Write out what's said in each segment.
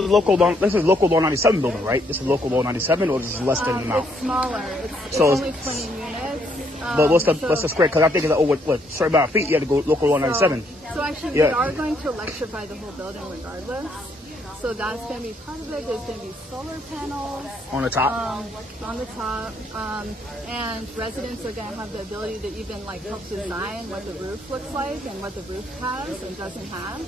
This is local law 97 building, right? This is local law 97, or this is less than the amount? It's smaller. It's only 20 units. But what's the square? Because I think it's over what certain amount of feet you have to go local law 97. So actually, we are going to electrify the whole building regardless. So that's going to be part of it. There's going to be solar panels On the top? And residents are going to have the ability to even like help design what the roof looks like and what the roof has and doesn't have.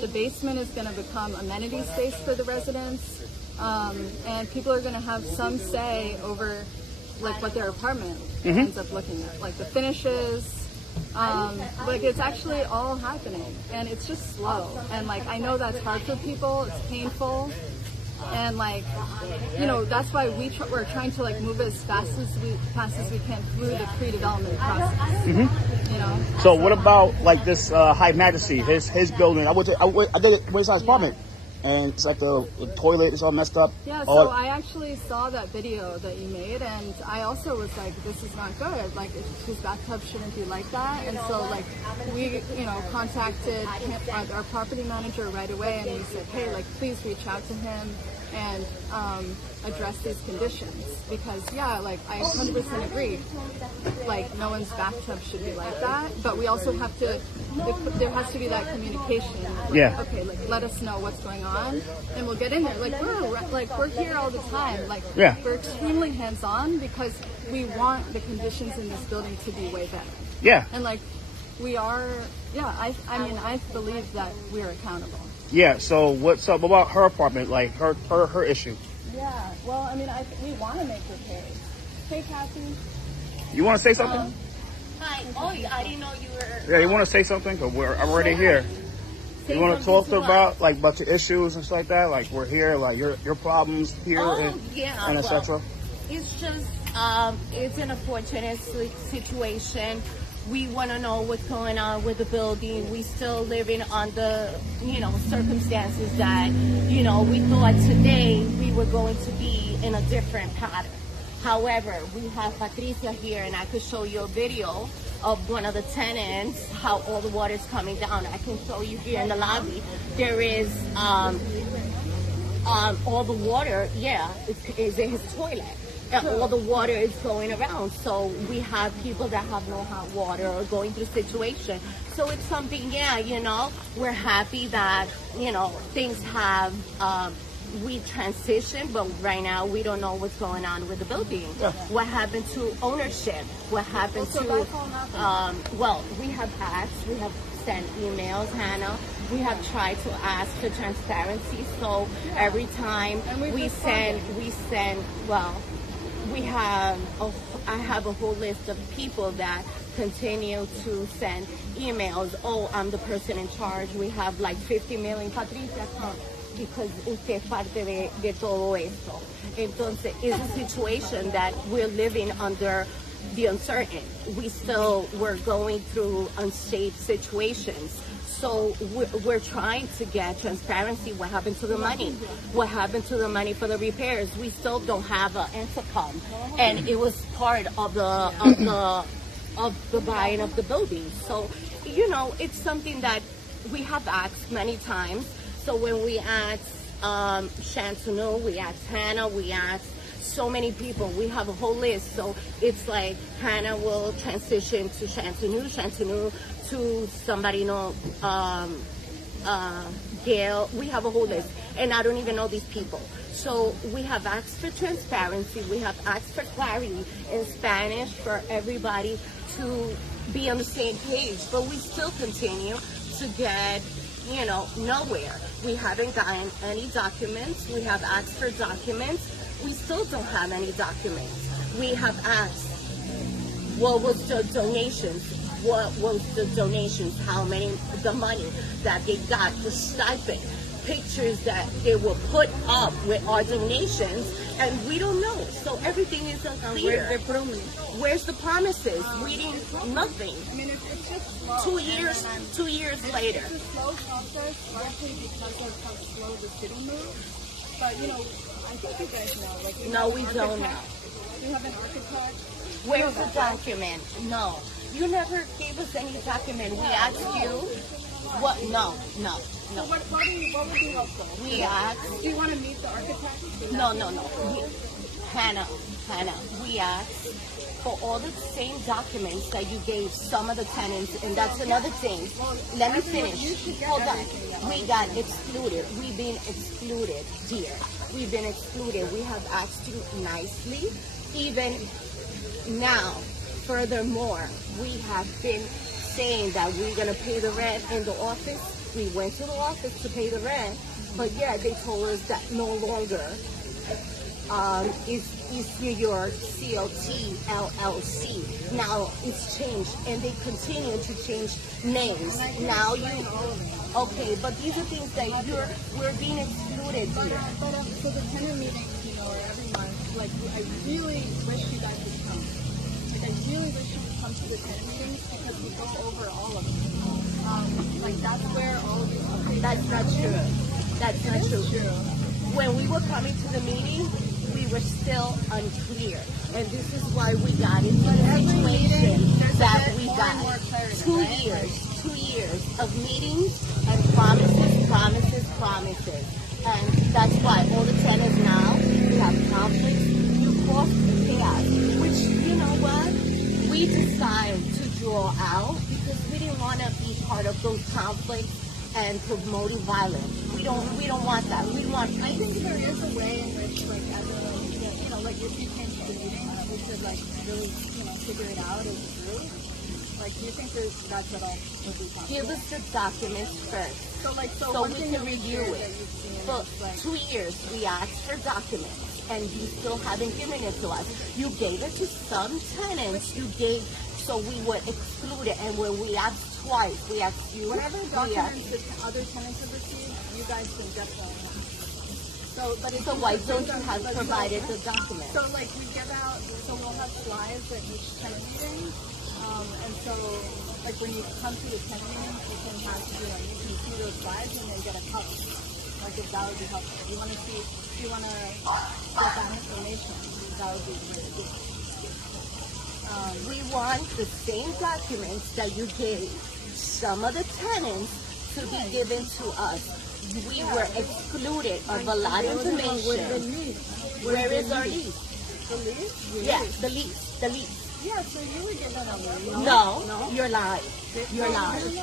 The basement is going to become amenity space for the residents, and people are going to have some say over like what their apartment ends up looking at, like the finishes. Like it's actually all happening, and it's just slow, and like I know that's hard for people, it's painful, and like that's why we're trying to like move as fast as we can through the pre-development process. So what about like this High Majesty, his building? I did it inside his apartment, and it's like the toilet is all messed up. Yeah, so I actually saw that video that you made, and I also was like, this is not good. Like, his bathtub shouldn't be like that. And so, like, we, contacted our property manager right away, and we said, hey, like, please reach out to him and address these conditions. Because, yeah, like, I 100% agree. Like, no one's bathtub should be like that. But we also have to, there has to be that communication. Yeah. Okay, like, let us know what's going on, and we'll get in there. Like, we're here all the time. Like, we're extremely hands-on because we want the conditions in this building to be way better. Yeah. And, like, we are, I mean, I believe that we are accountable. Yeah, so what's up about her apartment, like her issue? Yeah, well, I mean, we want to make her pay. Hey, Kathy. You want to say something? Hi. Oh, I didn't know you were... Yeah, you want to say something? Because I'm already here. You want to talk about about your issues and stuff like that? Like, we're here, like your problems here and etc. It's just, it's an unfortunate situation. We want to know what's going on with the building. We still living under, circumstances that, we thought today we were going to be in a different pattern. However, we have Patricia here, and I could show you a video of one of the tenants, how all the water is coming down. I can show you here in the lobby. There is all the water, is in his toilet. All the water is going around. So we have people that have no hot water or going through situation. So it's something, we're happy that, things have, we transitioned, but right now we don't know what's going on with the building. Yeah. What happened to ownership? What happened to, we have asked, we have sent emails, Hannah. We have tried to ask for transparency. So every time I have a whole list of people that continue to send emails. Oh, I'm the person in charge. We have like 50 million. Patricia, because usted es parte de todo esto. Entonces, it's a situation that we're living under the uncertain. We're going through unsafe situations. So we're trying to get transparency. What happened to the money? What happened to the money for the repairs? We still don't have an intercom, and it was part of the buying of the building. So it's something that we have asked many times. So when we asked Shantanu, we asked Hannah, we asked so many people. We have a whole list. So it's like Hannah will transition to Shantanu to somebody, Gail. We have a whole list. And I don't even know these people. So we have asked for transparency. We have asked for clarity in Spanish for everybody to be on the same page. But we still continue to get, nowhere. We haven't gotten any documents. We have asked for documents. We still don't have any documents. We have asked, what was the donations? What was the donations? How many, the money that they got, the stipend, pictures that they will put up with our donations, and we don't know. So everything is unclear. Where's the promise? Where's the promises? We didn't, nothing. I mean, it's just slow. 2 years later. It's a slow process, largely because of how slow the city moves. But, I think you guys know. Like, no, we don't know. You have an architect. Where's the document? No. You never gave us any document. We asked you. What? No. What would be helpful? We asked. Do you want to meet the architect? No. Hannah, we asked for all the same documents that you gave some of the tenants, and that's another thing. Let me finish. Hold on. We got excluded. We've been excluded, dear. We've been excluded. We have asked you nicely. Even now, furthermore, we have been saying that we're going to pay the rent in the office. We went to the office to pay the rent, but yeah, they told us that no longer is East New York CLT LLC. Now it's changed, and they continue to change names. Now okay, but these are things that we're being excluded here. But for the tenant meetings, every month, like I really wish you guys would come. Like I really wish you would come to the tenant meetings because we go over all of them. Like that's where all of these updates. That's not true. That's not true. When we were coming to the meeting, we were still unclear, and this is why we got into the situation that we got. 2 years of meetings and promises, and that's why all the tenants now we have conflicts. You caused chaos, which you know what we decided to draw out because we didn't want to be part of those conflicts and promoting violence. We don't want that. We want peace. I think there is a way in which, like, everyone, like, if you came to the meeting, we could, like, really, figure it out as a group. Like, do you think that's what all would be possible? Give us the documents first. So we can review it. For 2 years, we asked for documents, and you still haven't given it to us. You gave it to some tenants. So we were excluded, and when we asked twice, we asked you. Whatever documents that other tenants have received, you guys can definitely have. So why don't you have provided the documents? So like we give out, so we'll have slides at each tenant meeting, and so like when you come to the tenant meeting, you can have you can see those slides and then get a copy. Like if that would be helpful. If you want to get that information, that would be really good. We want the same documents that you gave some of the tenants to be given to us. We were excluded of a lot of information. Where is our lease? The lease? Yeah, the lease. Yeah, so you were given a lease. No, you're lying. You're lying.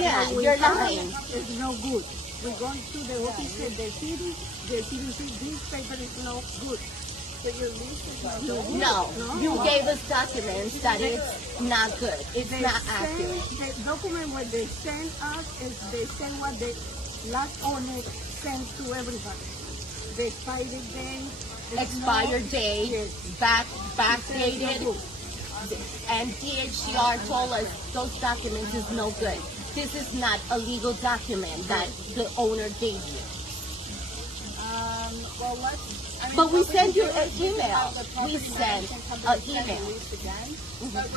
Yeah, you're lying. It's no good. We're going to the office of the city says this paper is no good. So your lease is not good? No, you gave us documents that it's not good. It's not accurate. The document what they send us is they send what the last owner sends to everybody. The expired date, backdated, and DHCR told us those documents is no good. This is not a legal document that the owner gave you. Well, but we send you an email. We send an email. But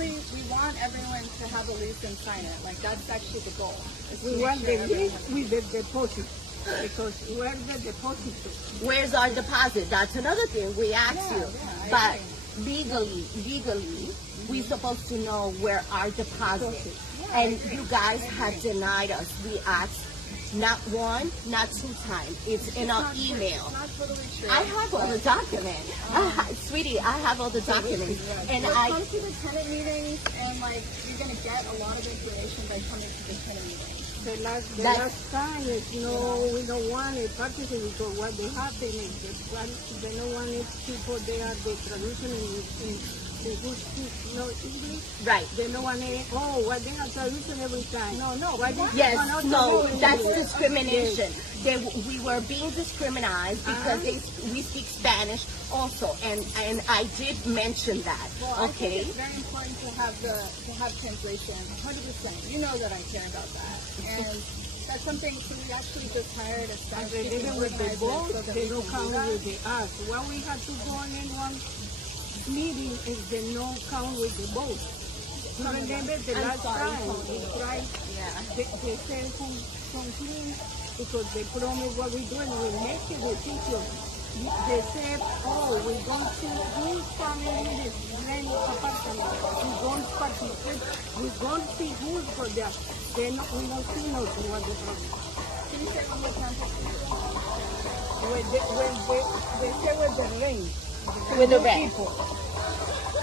we want everyone to have a lease and sign it. Like that's actually the goal. we want the lease with the deposit. Because where's the deposit? Where's our deposit? That's another thing we asked you. But legally, we're supposed to know where our deposit is. And you guys have denied us. We asked not one, not 2 times. It's in our email. I have all the documents. Sweetie, I have all the documents. And come to the tenant meetings and like you're gonna get a lot of information by coming to the tenant meetings. The last time is we don't want to participate because what they happen is they don't want it people they are the traduction in who speak English. Right. They don't want to what they have traduction every time. No. That's discrimination. We were being discriminated because we speak Spanish also, and I did mention that. Well, okay. I think it's very important to have translation. 100%. You know that I care about that, and that's something. So we actually just hired a staff. Even with the boat, they don't count with the us. What we have to go in one meeting is the no count with the boat. Remember the last time they said from clean because they promised what we're doing. We make a decision they said, oh, we're going to who's family is rent apartment. We're going to participate. We're going to see who's for that. Then we don't see nothing what the problem. Can you say one more time? When they say with the rent. With the rent. People.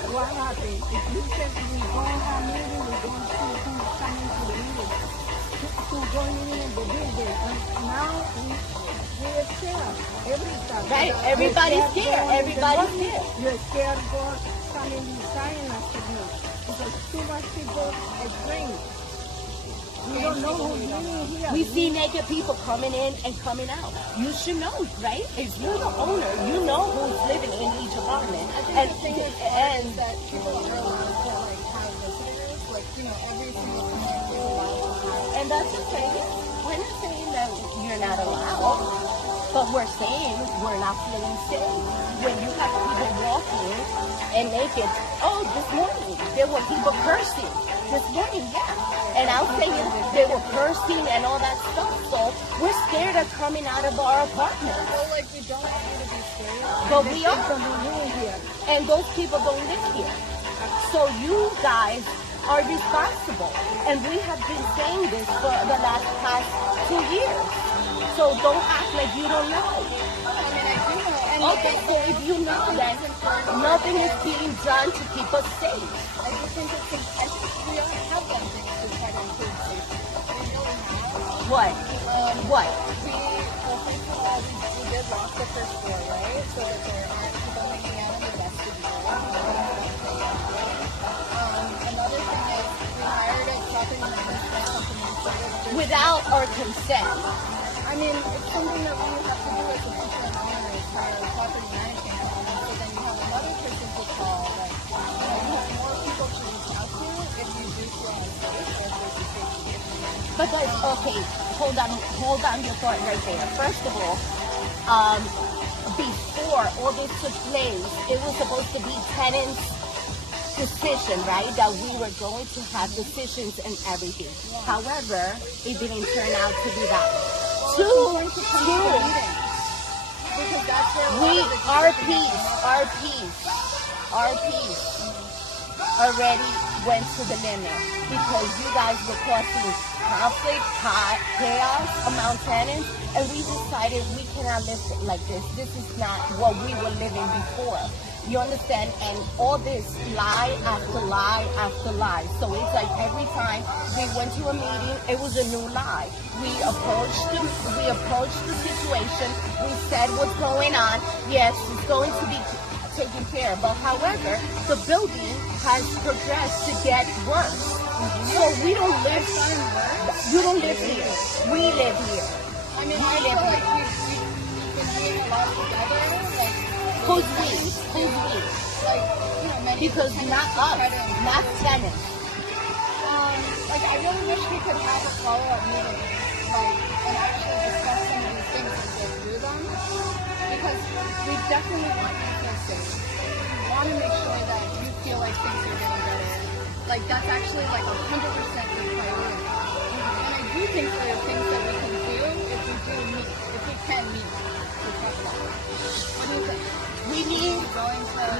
What happened? If you said we're going to have meeting, we're going to see who's coming to the meeting. Who's going in the building. And now we're scared. Every time. Right? Everybody's scared. Everybody's scared. You're scared for coming inside and after me. Because too much people are afraid. We don't know who's living here. We see naked people coming in and coming out. You should know, right? If you're the owner, you know who's living in each apartment. I think the thing is that people are allowed to like have visitors, like every single community is allowed to have. And that's okay. We're not saying that you're not allowed, but we're saying we're not feeling safe. When you have people walking and naked, oh, this morning there were people cursing. This morning, yeah. And I was saying they were cursing and all that stuff. So we're scared of coming out of our apartment. Well, like we don't want you to be scared. But we are. living here. And those people don't live here. So you guys are responsible. And we have been saying this for the past 2 years. So don't act like you don't know. I mean, I do know. And Okay, so if you know that nothing is being done to keep us safe. I just think I think we all have done things to try to improve safety. We really have. What? What? Well, first of all, we did lock the first floor, right? So that there aren't people hanging out in the vestibule. Another thing is we hired a property management company. Without our consent. I mean, it's something that we have to do as a future owners, hire a property management company, so then you have another person to call, like, you have more people to reach out to if you do feel unsafe or if there's a safety issue. But that's okay. Hold on your thought right there. First of all, before all this took place, it was supposed to be tenants' decision, right? That we were going to have decisions and everything. However, it didn't turn out to be that. Two, Because that's where our peace already went to the limit because you guys were causing conflict, chaos among tenants, and we decided we cannot live like this. This is not what we were living before. You understand? And all this lie after lie after lie. So it's like every time we went to a meeting, it was a new lie. We approached the situation. We said what's going on. Yes, it's going to be taken care of. But however, the building has progressed to get worse. So we don't live. You don't live here. We live here. I mean, We I live feel here. like we've been doing a lot together, like, Who's we? Who's we? like, many Because not us, not tenants. like, I really wish we could have a follow-up meeting, like, and actually discuss some of these things and go through them, because we definitely want you to feel safe. We want to make sure that you feel like things are getting better. Like, that's actually, like, 100% the priority. And I do think there are things that we can do if we can meet to talk about it. What do you think? We need,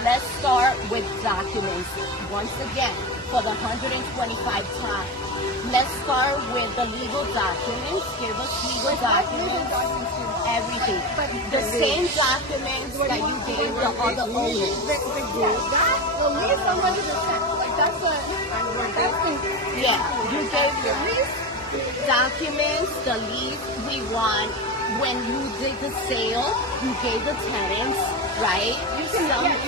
let's start with documents. Once again, for the 125 time. Let's start with the legal documents. Give us legal documents. Everything. The same documents that you gave the other owners. The lease 100%. Like, that's what Yeah, you gave the lease documents, the lease we want. When you did the sale, you gave the tenants, right? you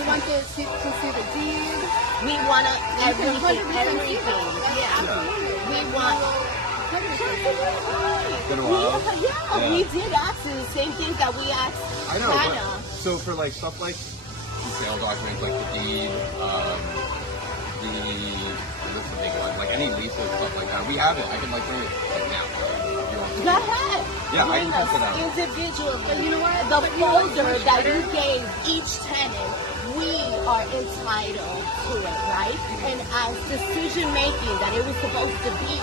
want to see the deed. We want everything. Yeah. We want. We did ask the same things that we asked I know. Hannah. So for like stuff like the sale documents, like the deed, what's the big one? Like any leases, stuff like that. We have it. I can like bring it like now. If you want to. Go ahead. Yeah, I Bring can print it us out. individually. But you know what? The folder that you gave each tenant, we are entitled to it, right? And as decision making that it was supposed to be,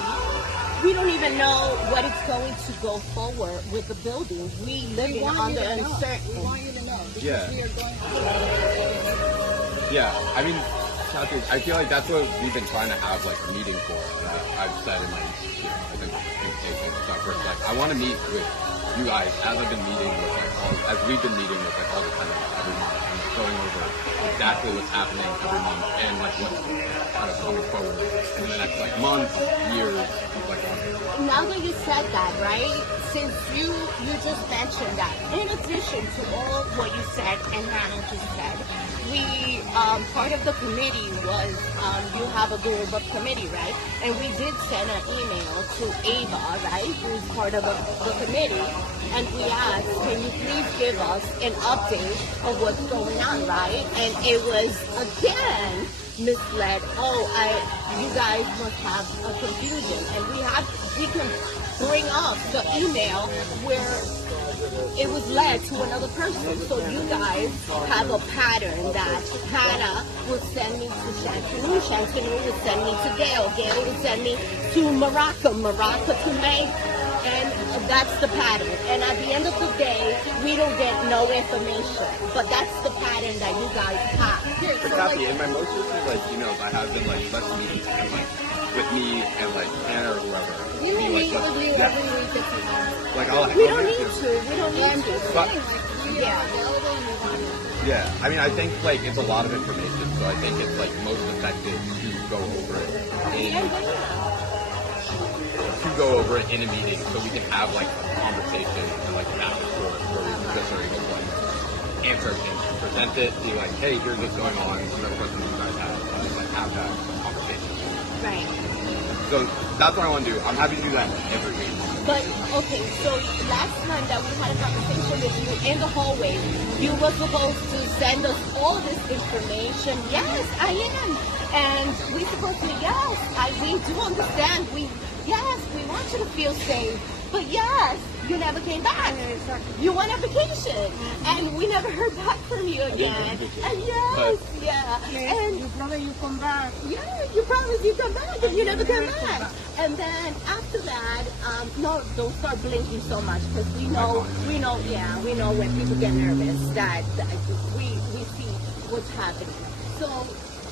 we don't even know what is going to go forward with the building. We live in under uncertainty. We want you to know because Yeah. we are going Yeah, I mean, Kathy, I feel like that's what we've been trying to have like a meeting for. I've said in my, I think invitation stuff where it's like I want to meet with you guys as I've been meeting with like as we've been meeting with like all the tenants every month and going over exactly what's happening every month and like what's kind of coming forward in the next like month, years, like on. Now that you said that, right? Since you just mentioned that, in addition to all what you said and Hannah just said, we part of the committee was you have a group of committee, right? And we did send an email to Ava, right, who's part of the committee, and we asked, can you please give us an update of what's going on, right? And it was again misled. You guys must have a confusion, and we can bring up the email where it was led to another person. So you guys have a pattern that Hannah would send me to Shantanu, Shantanu would send me to Gail, Gail would send me to Maraca, Maraca to Meg, and that's the pattern. And at the end of the day, we don't get no information, but that's the pattern that you guys have. Kathy, in my most recent like emails, I have been like, let's meet and like with me and like Hannah or whoever. You Be, don't like, meet let's- with me yeah. every week if you want. Like We don't need to. We don't need to. But, Yeah, available and you want it. yeah, I mean, I think like it's a lot of information, so I think it's like most effective to go over it in a meeting, so we can have like a conversation and like back and forth where we just are able to like answer things, present it, be like, hey, here's what's going on, these are the questions you guys have, and just like have that conversation. Right. So that's what I want to do. I'm happy to do that every week. But, okay, so last time that we had a conversation with you in the hallway, you were supposed to send us all this information. Yes, I am. And we supposed to, we do understand. Yes, we want you to feel safe. But yes, you never came back. You went on vacation. And we never heard back from you again. And and You promise you come back. yeah, you promised you come back and you never come back. And then after that, no, don't start blinking so much because we know when people get nervous that we see what's happening. So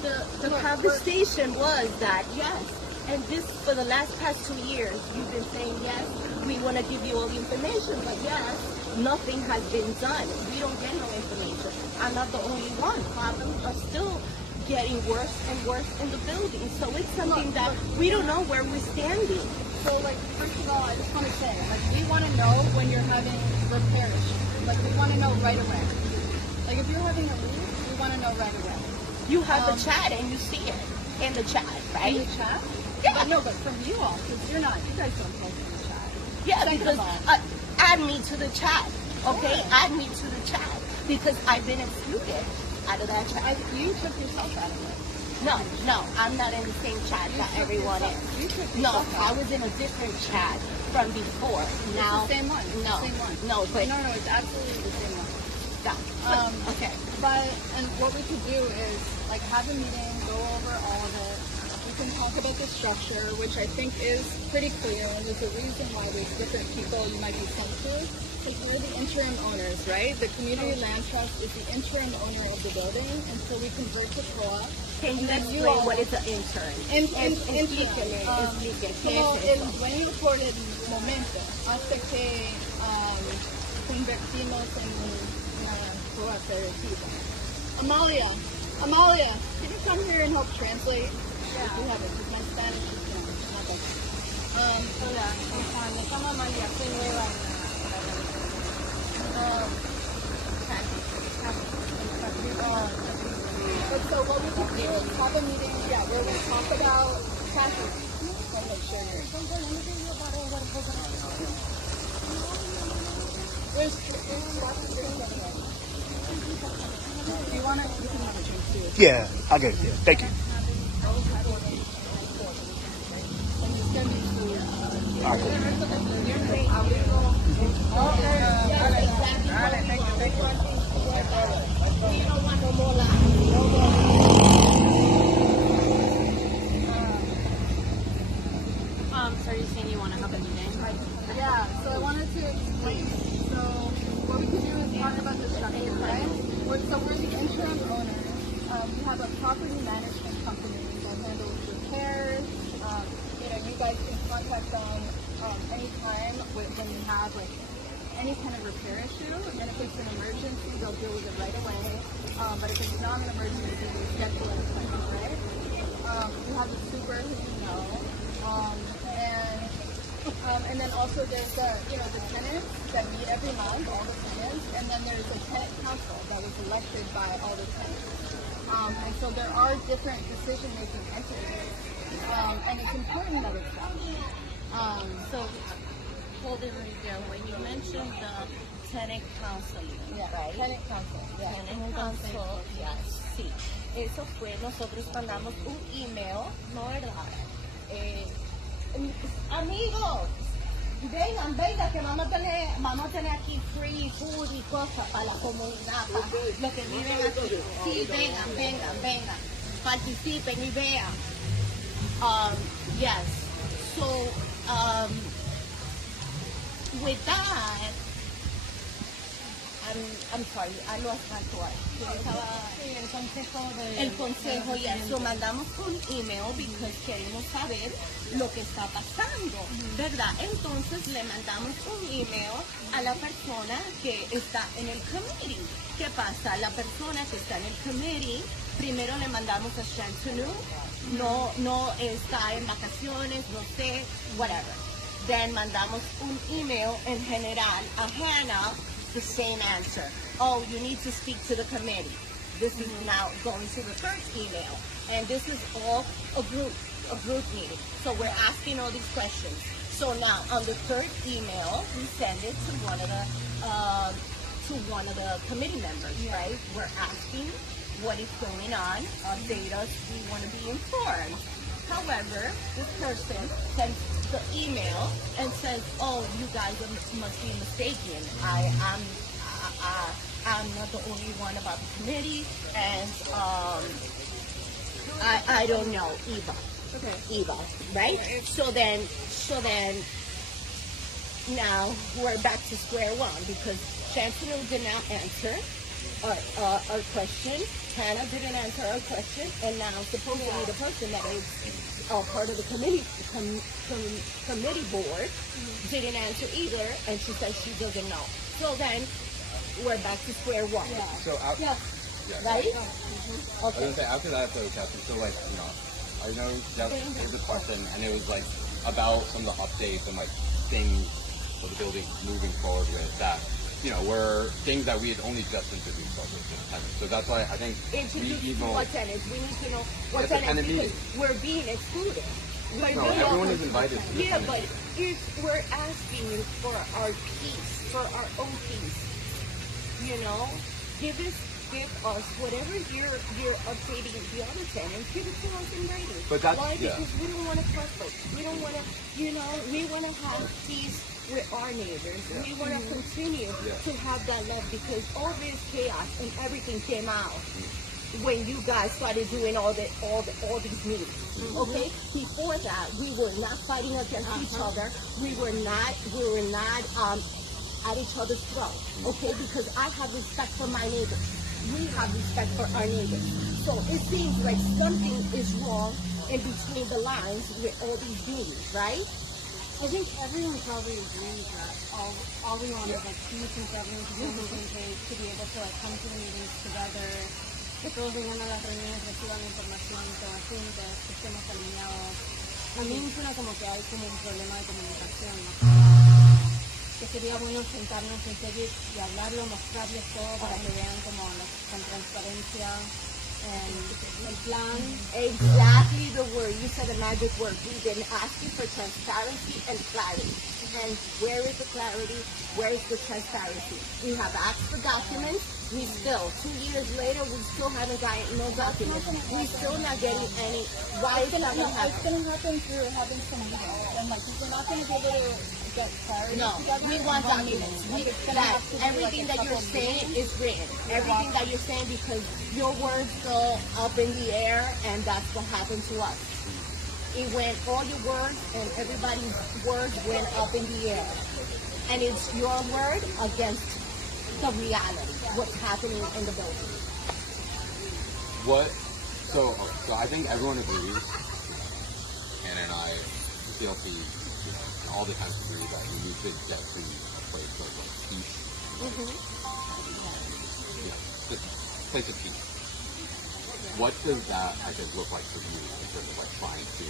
the conversation was that yes, and this for the past 2 years, you've been saying yes, we want to give you all the information, but yes, nothing has been done. We don't get no information. I'm not the only one. Problems are still getting worse and worse in the building. So it's something that we don't know where we're standing. So, like, first of all, I just want to say, like, we want to know when you're having repair issues. Like, we want to know right away. Like, if you're having a leak, we want to know right away. You have the chat and you see it in the chat, right? In the chat? Yeah. But no, but from you all, because you guys don't post in the chat. Yeah, Send because them all. add me to the chat, okay? Add me to the chat because I've been excluded out of that chat. You took yourself out of it. No, I'm not in the same chat that everyone is. You took No, yourself I out. was in a different chat from before. Now, It's the same one. It's no, the same one. no, but No, it's absolutely the same one. stop. Okay, but and what we could do is like have a meeting, go over all of it. We can talk about the structure, which I think is pretty clear, and there's a reason why there's different people you might be sent to. Because we're the interim owners, right? The Community Land Trust is the interim owner of the building, and so we convert to co-op. Can you And then explain you all- what is an intern? Como el dueño por el momento, hasta que convertimos en una cooperativa. Amalia, can you come here and help translate? Yeah. If you have it, because my Spanish is not that good. Hola, me llamo Amalia, soy nueva But so what we can do is have a meeting, where we talk about traffic. So make sure you're. There's do you want to? You can have a drink too. Yeah, I'll get it. Yeah, thank you. All right, cool. So you're saying you want we're the interim owners. We have a property management company that handles repairs. You guys can contact them anytime when you have like any kind of repair issue. And if it's an emergency, they'll deal with it right away. But if it's not an emergency, we schedule an appointment, right? We have the super who you know, and then also there's the tenants that meet every month, all the tenants, and then there's a tenant council that was elected by all the tenants. And so there are different decision-making entities, and it's important that it's done. So, hold it right there. When you mentioned the tenant council, right? Tenant council, yeah. Tenant council, yes, sí. Eso fue, nosotros mandamos un email, ¿no verdad? Amigos, vengan, que vamos a tener aquí free food y cosas para la comunidad, para los que viven aquí. Sí, vengan, participen y vean. Yes, so, with that, I'm sorry, I lost my thought. El consejo, yes. Lo mandamos un email because queremos saber lo que está pasando, ¿verdad? Entonces le mandamos un email a la persona que está en el committee. ¿Qué pasa? La persona que está en el committee, primero le mandamos a Shantanu, no está en vacaciones, no sé, whatever. Then mandamos un email en general a Hannah, the same answer. Oh, you need to speak to the committee. This is now going to the first email. And this is all a group meeting. So we're asking all these questions. So now on the third email, we send it to one of the committee members, right? We're asking what is going on, update us, we want to be informed. However, this person sends the email and says, "Oh, you guys must be mistaken. I'm not the only one about the committee, and I don't know Eva, right? So then now we're back to square one because Chancellor did not answer our question. Hannah didn't answer our question, and now supposedly the person that is part of the committee board didn't answer either, and she says she doesn't know. So then we're back to square one. Yeah. So Right? I was gonna say after that though, Catherine. So like I know that there was a question, and it was like about some of the updates and like things for the building moving forward with that. Were things that we had only just introduced over to tenants. So that's why I think Introduce what tenants. We need to know what tenants because we're being excluded. Everyone is invited. Yeah, but if we're asking for our peace, for our own peace, give us whatever you're updating the other tenants, give it to us in writing. But that's why? Because we don't want to conflict. We don't want to, we want to have peace with our neighbors. We want to continue to have that love because all this chaos and everything came out when you guys started doing all these meetings. Okay? Before that, we were not fighting against each other. We were not at each other's throat. Okay? Because I have respect for my neighbors. We have respect for our neighbors. So it seems like something is wrong in between the lines with all these meetings, right? I think everyone probably agrees that all we want is like peace and everyone to be on the same page, to be able to like come to the meetings together, que todos vengan a las reuniones, reciban la información todas juntas, que estemos alineados. A mí me suena como que hay como un problema de comunicación, ¿no? Que sería bueno sentarnos en serio y hablarlo, mostrarles todo para que vean como con transparencia. El plan. Exactly the word. You said the magic word. We've been asking for transparency and clarity. And where is the clarity? Where is the transparency? We have asked for documents. We still, 2 years later, we still haven't gotten no documents. We're still not getting any. Why is that not happening? It's going to happen through having some meetings. And we're not going to be able to get clarity. No, we want documents. Everything that you're saying is written. Everything that you're saying because your words go up in the air, and that's what happened to us. It went, all your words and everybody's words went up in the air. And it's your word against the reality, what's happening in the building. So I think everyone agrees, Hannah and I, CLP, and all the tenants agree that we need to get to a place of like peace, just a place of peace. What does that, I think, look like for you in terms of like trying to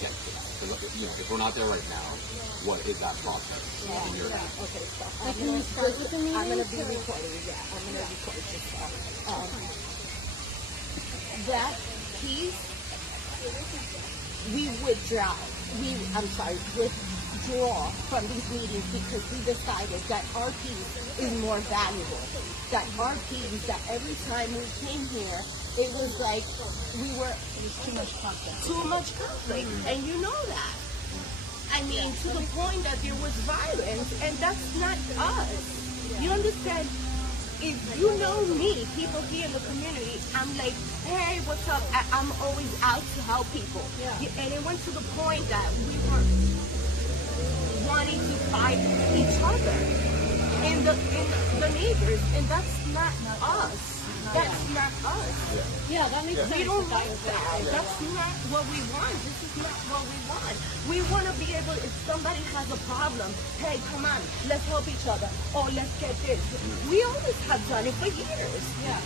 get to that? Because, if we're not there right now, what is that process in your head? Okay, so I'm going to be recording. Yeah, I'm going to record this stuff. That piece, we withdraw from these meetings because we decided that our piece is more valuable. That our piece, that every time we came here, it was like it was too much conflict. Too much conflict, and you know that. I mean, to the point that there was violence, and that's not us. You understand? If you know me, people here in the community, I'm like, hey, what's up? I'm always out to help people. And it went to the point that we were wanting to fight each other in the neighbors, and that's not us. That's not us. Yeah, that makes sense. We don't like that. That's not what we want. This is not what we want. We want to be able, if somebody has a problem, hey, come on, let's help each other. Or let's get this. We always have done it for years. Yeah.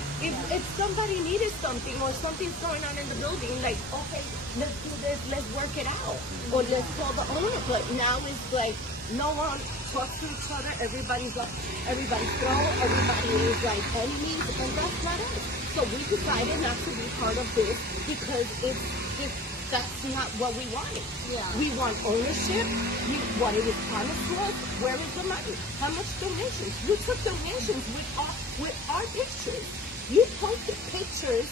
If somebody needed something or something's going on in the building, like, okay, let's do this, let's work it out. Or let's call the owner. But now it's like, no one talks to each other, everybody's thrown, everybody is like enemies, and that's not it. So we decided not to be part of this because that's not what we wanted. Yeah. We want ownership. We wanted it promised to us. Where is the money? How much donations? You took donations with our pictures. You posted pictures.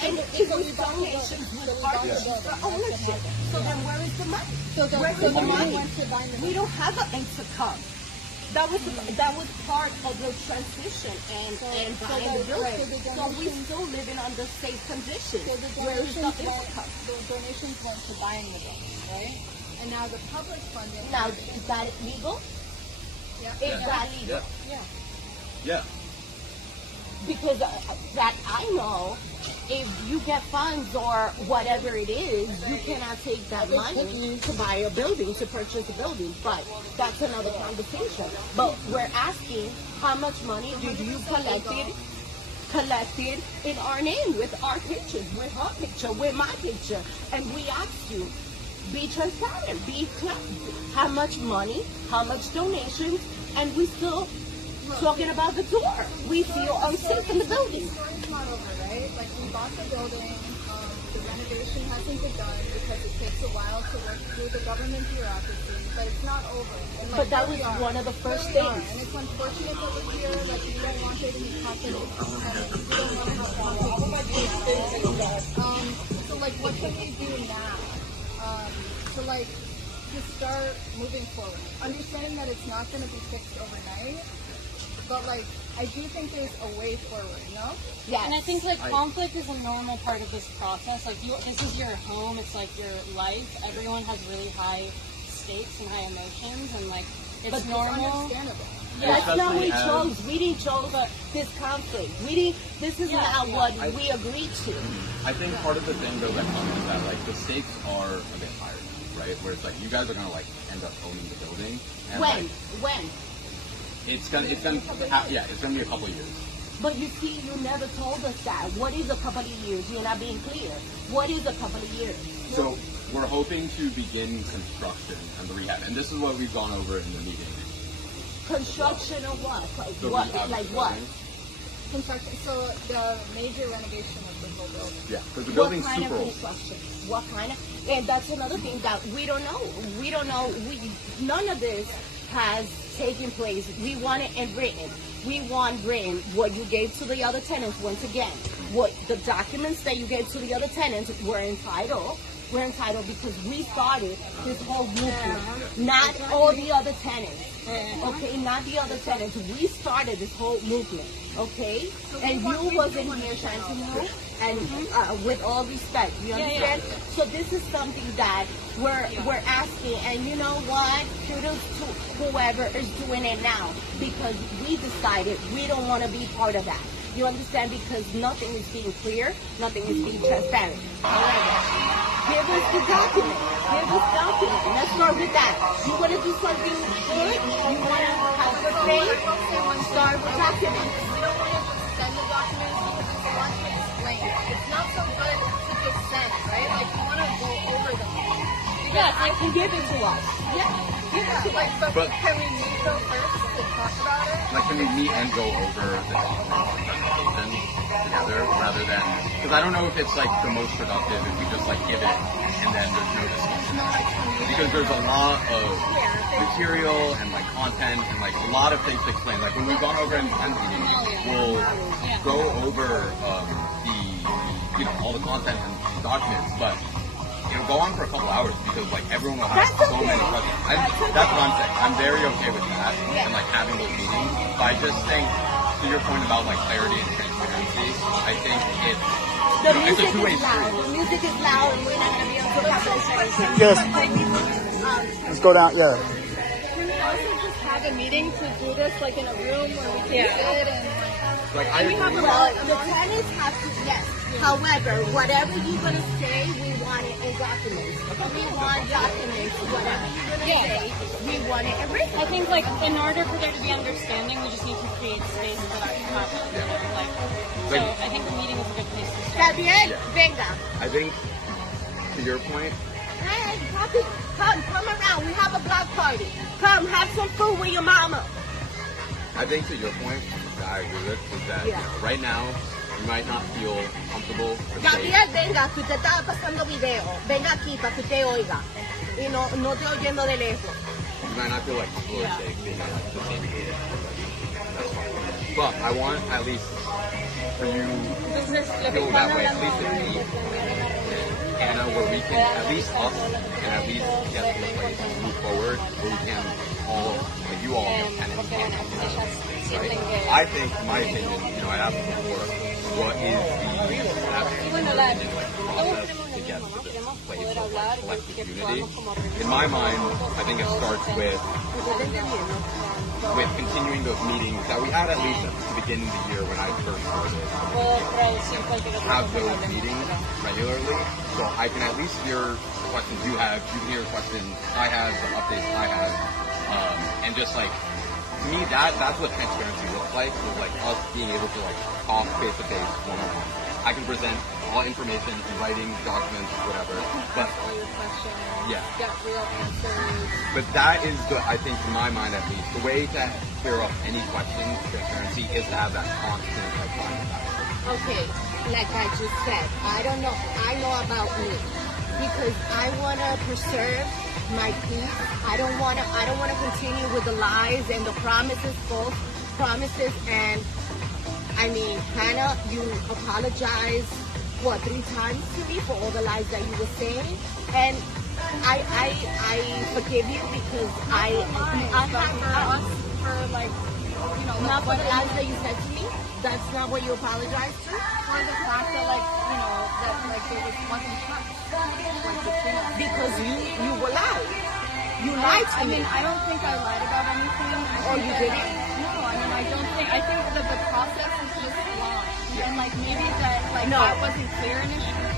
And it was donations with our ownership. So then where is the money? So the money went to buying the We don't have an income. That was part of the transition and buying the building. So we're still living under safe conditions. So the Where is the donations income? went to buying the building, right? And now the public funding. Now, is that legal? Yeah. Is that legal? Yeah. Because that I know, if you get funds or whatever it is, you cannot take that money to buy a building, to purchase a building. But that's another conversation. But we're asking, how much money did you collected in our name, with our pictures, with her picture, with my picture? And we ask you, be transparent, be clear. How much money, how much donations, and we still talking about the door. We feel unsafe in the building. The story's not over, right? Like, we bought the building, the renovation hasn't been done because it takes a while to work through the government bureaucracy, but it's not over. And, like, But that was one of the first things. And it's unfortunate that we're here, like, we don't want there to be conflict. We don't want to have conflict. So, like, what can we do now? To start moving forward. Understanding that it's not going to be fixed overnight, but, like, I do think there's a way forward, no? Yes. And I think, like, conflict is a normal part of this process. Like, this is your home. It's, like, your life. Everyone has really high stakes and high emotions, and, like, it's normal. It's understandable. Yeah, that's not what we chose. We didn't chose this conflict. This is not what we agreed to. I think part of the thing, though, that comes is that, like, the stakes are a bit higher, right? Where it's like, you guys are going to, like, end up owning the building. And, When? It's gonna be a couple of years. But you see, you never told us that. What is a couple of years? You're not being clear. What is a couple of years? So we're hoping to begin construction and the rehab, and this is what we've gone over in the meeting. Construction of what? The What? rehab Like of the what? building. Construction. So the major renovation of the whole building. Yeah, because the What building's kind super of old. construction? What kind of? And that's another thing that we don't know. We don't know. None of this has taken place. We want it in written. We want written what you gave to the other tenants. Once again, what the documents that you gave to the other tenants were entitled. We're entitled because we started this whole movement, not all the other tenants. Okay, not the other tenants. We started this whole movement. Okay, and you wasn't here, Chantal. and with all respect, you understand? So this is something that we're asking, and you know what? Kudos to whoever is doing it now, because we decided we don't want to be part of that. You understand? Because nothing is being clear, nothing is being transparent. However, give us the document. Give us document. Let's start with that. You want to do something good? You want to have good faith? Start with documents. We don't want to just send the documents because we want to explain. It's not so good to just send, right? Like, you want to go over them. Yes, I can give it to us. Yeah, like, but can we meet though first to talk about it? Like, can we meet and go over the document presentation together rather than, because I don't know if it's like the most productive if we just like give it and then there's no discussion. Because there's a lot of material and like content and like a lot of things to explain. Like when we've gone over in meetings, we'll go over all the content and documents, but it'll go on for a couple hours because like everyone will have so many questions. That's what I'm saying. I'm very okay with that and like having those meetings. But I just think, to your point about like clarity and transparency, I think it's a two-way street. The music is loud, and we're not going to be able to have those Yes. Let's go down. Yeah. Can we also just have a meeting to do this, like in a room where we can sit and Like I agree. Well, the tenants have to, yes. However, whatever you're going to say, we want it in documents. We want documents. Whatever you're going to say, we want it in written. I think, like, in order for there to be understanding, we just need to create space for that to happen. Like, so I think the meeting is a good place to start. Está bien? Venga. I think, to your point, Hey, come around. We have a block party. Come, have some food with your mama. I think to your point, that I agree with, is that right now, you might not feel comfortable or safe. Gabriel, venga, que usted estaba pasando video. Venga aquí para que usted oiga. Y no te oyendo de lejos. You might not feel like comfortable or safe being at the same meeting. That's fine. But I want at least for you to feel that way, at least with me and Anna, where we can, at least us, and at least get to the place and move forward where we can all, like you all, tenants, right? I think, in my opinion, I asked before, what is the process to get to this place of like collective unity? In my mind, I think it starts with continuing those meetings that we had at least at the beginning of the year when I first started. Have those meetings regularly, so I can at least hear the questions you have, you can hear the questions I have, the updates I have, and just like, to me, that's what transparency looks like, is like us being able to like talk face to face, one on one. I can present all information in writing, documents, whatever. But all your questions. Yeah. Get real answers. But that is I think in my mind at least, the way to clear up any questions, transparency, is to have that constant like line of dialogue. Okay, like I just said, I don't know. I know about me because I want to preserve my peace. I don't want to continue with the lies and the promises, false promises. And I mean, Hannah, you apologized 3 times to me for all the lies that you were saying, and I forgive you because I have for like, not for the lies that you said to me. That's not what you apologized to. for the fact that that like there wasn't trust like between us. Because you were lying. You lied to me. I mean, I don't think I lied about anything. You didn't? No, I mean, I don't think. I think that the process is just flawed, and like maybe that No. that wasn't clear initially,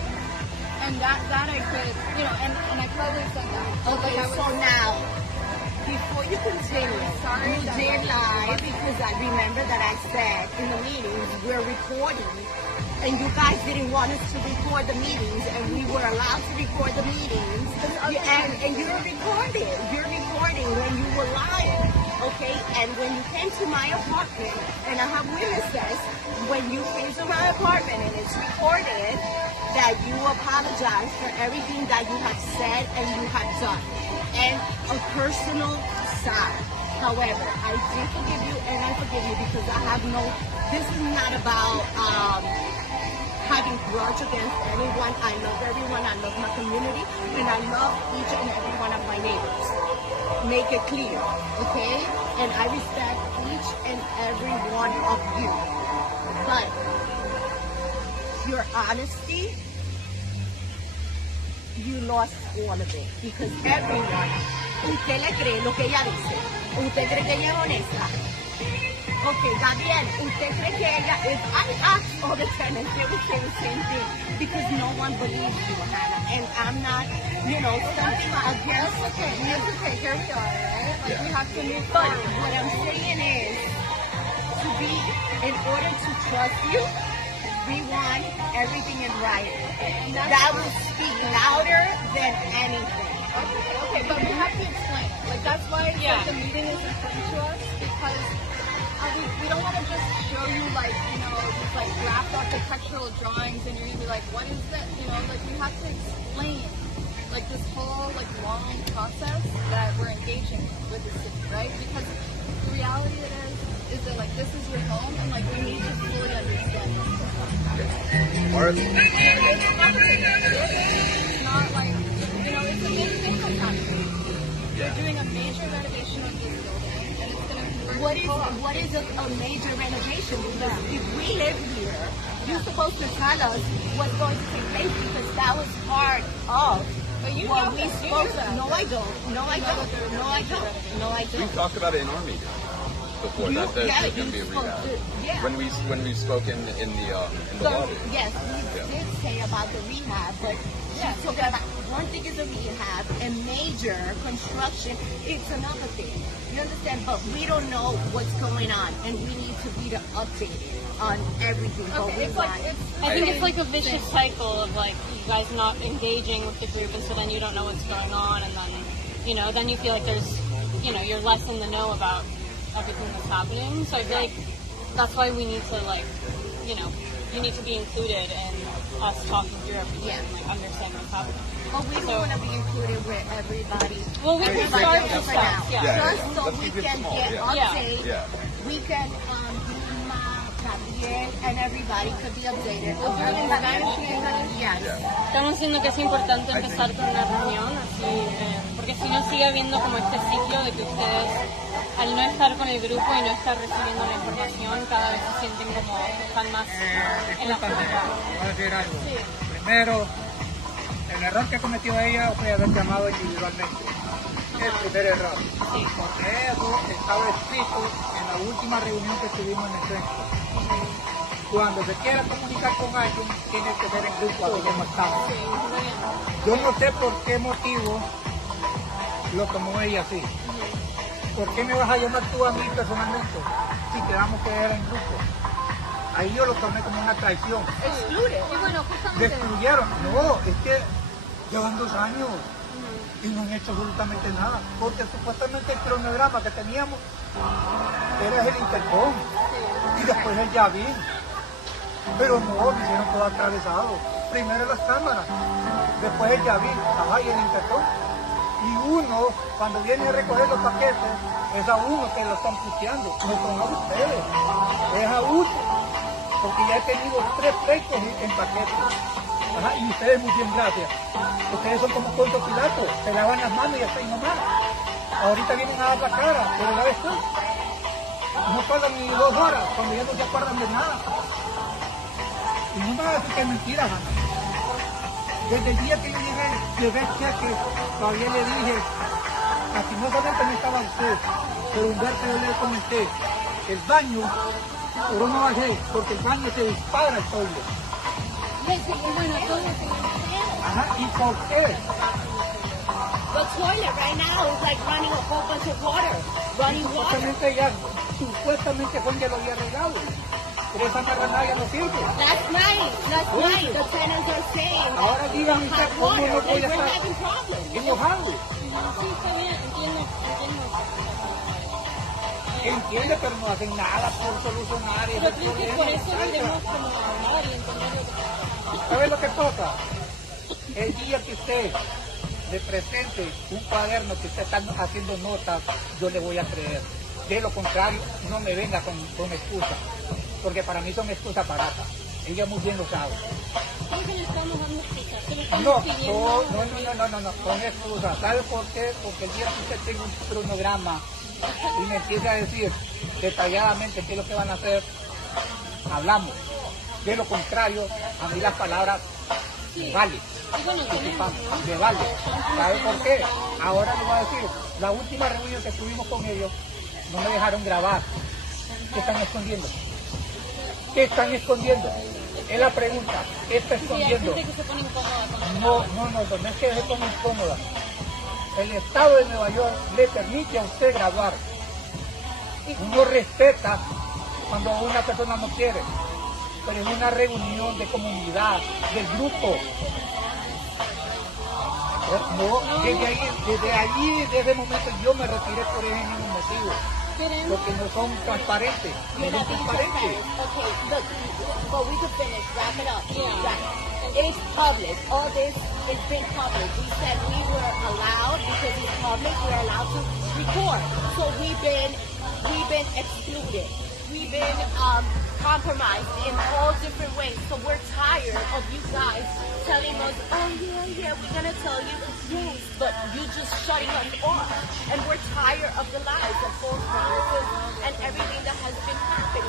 and that I could, and I totally said that. Okay, so now, before you continue, Sorry you that did was- lie because I remember that I said in the meetings we're recording, and you guys didn't want us to record the meetings, and we were allowed to record the meetings, and you're recording. You're recording when you were lying, okay? And when you came to my apartment, and I have witnesses, when you came to my apartment and it's recorded, that you apologized for everything that you have said and you have done, and a personal side. However, I did forgive you, and I forgive you because I have this is not about having grudge against anyone. I love everyone, I love my community, and I love each and every one of my neighbors. Make it clear, okay? And I respect each and every one of you. But your honesty, you lost all of it. Because everyone, usted le cree lo que ella dice. Usted cree que ella es honesta. Okay, Gabriel, usted cree que ella is, I ask all the tenants, they would say the same thing. Because no one believes you, Hannah. And I'm not, something against. It's okay, here we are, right? Like, we have to move forward. But what I'm saying is, in order to trust you, we want everything in writing. That will speak louder than anything. Okay, but we have to explain it. Like, that's why like, the meeting is important to us, because we don't want to just show you, like, these, like, draft architectural drawings, and you're going to be like, what is that? Like, we have to explain, like, this whole, like, long process that we're engaging with the city, right? Because the reality is that, like, this is your home, and, like, we need to fully understand this. It's not like, it's a big thing that's happening. We're doing a major renovation of this building, and it's going to convert What is a major renovation? Because if we live here, you're supposed to tell us what's going to take place, because that was part of what we spoke of. No, I don't. No, I don't. We talked about it in our meeting before that there's going to be a rehab. When we spoke in the lobby. Yes, we did say about the rehab, but she's talking about one thing is a rehab, and major construction it's another thing. You understand? But we don't know what's going on, and we need to be updated on everything. I think it's like a vicious cycle of like you guys not engaging with the group, and so then you don't know what's going on, and then then you feel like there's you're less in the know about everything that's happening. So I feel like that's why we need to you need to be included in us talking through everything and like understand what's happening. But we don't want to be included with everybody. Well, we can start to start, just so we can get updated. Yeah. We can, Gabriel, and everybody could be updated. Estamos diciendo que es importante empezar con una reunión, así, porque si no sigue habiendo como este ciclo de que ustedes, al no estar con el grupo y no estar recibiendo la información, cada vez se sienten como que están más en la Voy a decir algo. Primero, el error que cometió ella fue haber llamado individualmente. El primer error. Porque eso estaba escrito en la última reunión que tuvimos en el centro. Cuando se quiera comunicar con alguien, tiene que ver en grupo así como estaba. Yo no sé por qué motivo lo tomó ella así. ¿Por qué me vas a llamar tú a mí personalmente si quedamos que era en grupo? Ahí yo lo tomé como una traición. Me excluyeron. No, es que llevan 2 años y no han hecho absolutamente nada. Porque supuestamente el cronograma que teníamos era el intercom y después el llavín. Pero no, me hicieron todo atravesado. Primero las cámaras, después el llavín, y el intercom. Y uno, cuando viene a recoger los paquetes, es a uno que lo están puteando, no son a ustedes, es a uno. Porque ya he tenido 3 pleitos en paquetes. Y ustedes muy bien, gracias. Ustedes son como Poncio Pilato, se lavan las manos y hasta ahí nomás. Ahorita vienen a dar la cara, pero ya ves tú. No pagan ni 2 horas, cuando ya no se acuerdan de nada. Y no me van a decir que es mentira, Hannah. Desde el día que yo llegué el cheque, todavía le dije, lastimosamente no estaba usted, pero Humberto yo le comenté, el baño, pero no bajé, porque el baño se dispara el toile. ¿Y por qué? The toilet right now is like running a whole bunch of water. Running water. Supuestamente Juan ya lo había arreglado. Pero esa marranada ya no sirve. Last night, the tenants are saying ahora díganme usted cómo no voy a we're estar having problems. enojado. Sí, está bien, entiendo. Entiende, pero no hacen nada por solucionar ese Pero creo que por problema. eso debemos como hablar y entender lo que pasa. ¿Sabe lo que pasa? El día que usted le presente un cuaderno que usted está haciendo notas, yo le voy a creer. De lo contrario, no me venga con excusas, porque para mí son excusas baratas. Ella muy bien lo sabe. Creo que le estamos dando excusas, se lo estamos No, pidiendo. con excusas. ¿Sabe por qué? Porque el día que usted tenga un cronograma y me empieza a decir detalladamente qué es lo que van a hacer, hablamos. De lo contrario, a mí las palabras me valen. Me vale. ¿Sabe por qué? Ahora les voy a decir, la última reunión que tuvimos con ellos, no me dejaron grabar. ¿Qué están escondiendo? ¿Qué están escondiendo? Es la pregunta. ¿Qué está escondiendo? No es que se pone incómoda. El Estado de Nueva York le permite a usted grabar. Uno respeta cuando una persona no quiere, pero es una reunión de comunidad, del grupo. No, desde ese momento yo me retiré por ese mismo motivo. Porque no son transparentes. You're not being transparent. Okay, look, but we could finish. Wrap it up. Yeah. Right. It is public. All this has been public. We said we were allowed because it's public. We're allowed to record. So we've been excluded. We've been compromised in all different ways. So we're tired of you guys telling us, oh yeah, we're gonna tell you, yes, but you just shutting us off. And we're tired of the lies, the false promises, and everything that has been happening.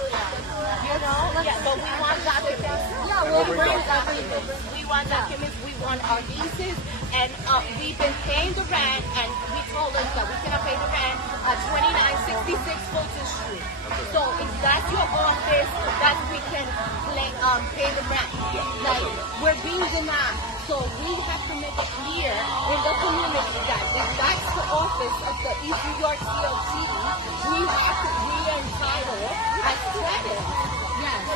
You know, yeah, but we want documents. Yeah, we want documents. We want documents. We want our leases, and we've been paying the rent, and we told us that we cannot pay the rent at 2966 Fulton Street. So if that's your office, that we can pay the rent. Like we're being denied. So we have to make it clear in the community that if that's the office of the East New York CLT, we are entitled as credit. Yes.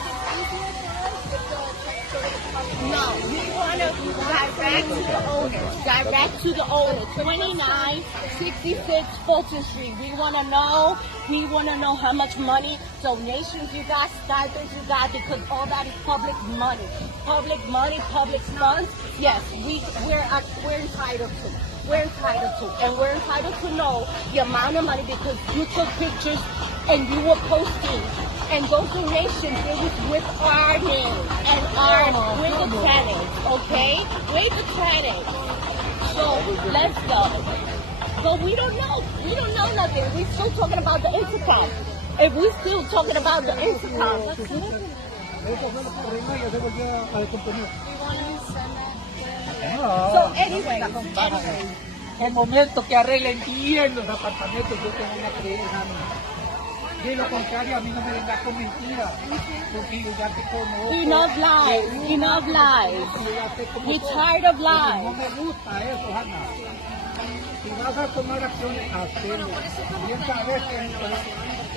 No, we want to direct to the owner. Direct to the owner. 2966 Fulton Street. We want to know. We want to know how much money, donations you got, stipends you got, because all that is public money. Public money, public funds. Yes, we're entitled to. We're entitled to. And we're entitled to know the amount of money because you took pictures and you were posting. And those donations, it was with our name and with the tenants, okay? With the tenants. So let's go. So we don't know. We don't know nothing. We're still talking about the intercom. If we're still talking about the intercom, so anyway. El momento que arreglen bien los apartamentos, yo tengo una creencia. De lo contrario, a mí no me vengas con mentiras, porque yo ya te conozco. Enough lies, enough lies. We're tired of lies. No me gusta eso, Hannah. Si vas a tomar acciones, hazlo. Bien sabes que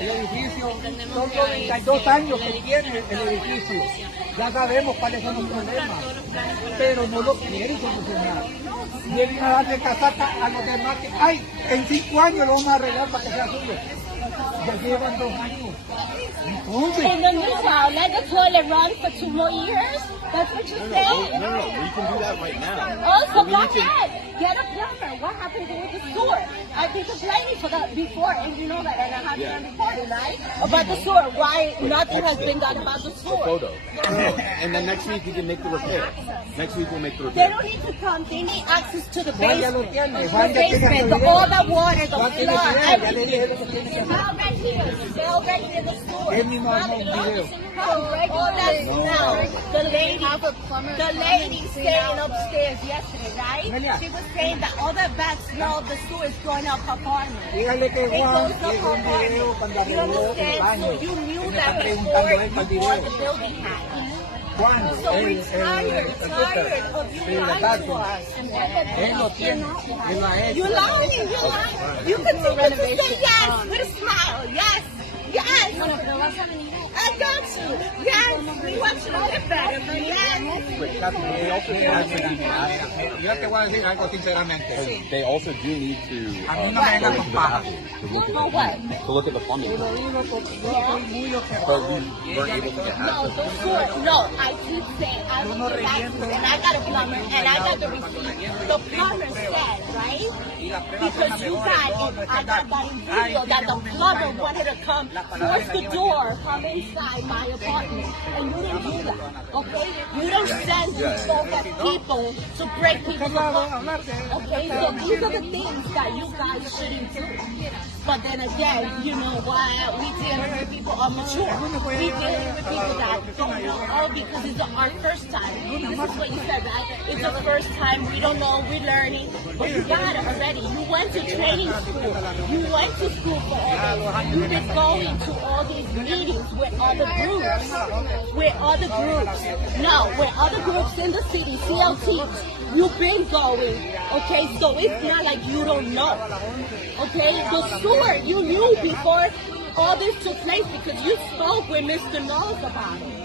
el edificio, son 92 años que tiene el edificio. Ya sabemos cuáles son los problemas, pero no lo quieren solucionar. Vienen a darle casaca a los demás que, ay, en 5 años lo vamos a arreglar para que sea suyo. Ya llevan 2 años. In the meantime, let the toilet run for 2 more years? That's what you said? No, we can do that right now. Also, go ahead. Get a plumber. What happened with the sewer? I've been complaining for that before, and you know that, and I have been reporting, right? About the sewer. Why nothing has been done about the sewer? Photo. And then next week we can make the repair. Next week we'll make the They repair. don't need to come. They need access to the basement. The basement, all the water, the flood, everything. Smell right here. Smell right here, the sewer. All that smell. The lady staying upstairs yesterday, right? She was saying that all that bad smell of the sewer is going up her apartment. Dígale que It Juan goes up llegó her un video apartment. cuando You arregló el understand? So baño. you knew Y me that está preguntando él para el before video. the building happened. Juan, So we're tired of you lying to us. él lo tiene, él lo ha hecho. You lying, you lying. You continue to say yes with a smile. Yes, yes. I got you. Yes, we want you to get better, but yes. Yo te voy a decir algo sinceramente. They also do need to A mí no me venga con paja. to look at the plumbing. Lo digo porque yo estoy muy But observador. we weren't able to get No, access. the sewer. No, I keep saying I was relaxing, and I got a plumber, and I got the receipt. The plumber said, right? Because you guys, I got that in video that the plumber wanted to come force the door from inside my apartment, and you didn't do that. Okay, you don't send these people to break people's apartments. Okay, so these are the things that you guys shouldn't do. But then again, you know what? We dealing with people immature. We dealing with people that don't know, oh, because it's our first time. This is what you said, right? It's the first time. We don't know. We're learning. But you got it already. You went to training school. You went to school for all this. You've been going to all these meetings with other groups. With other groups. No, with other groups in the city, CLTs. You've been going, okay? So it's not like you don't know, okay? The sewer, you knew before all this took place because you spoke with Mr. Knowles about it.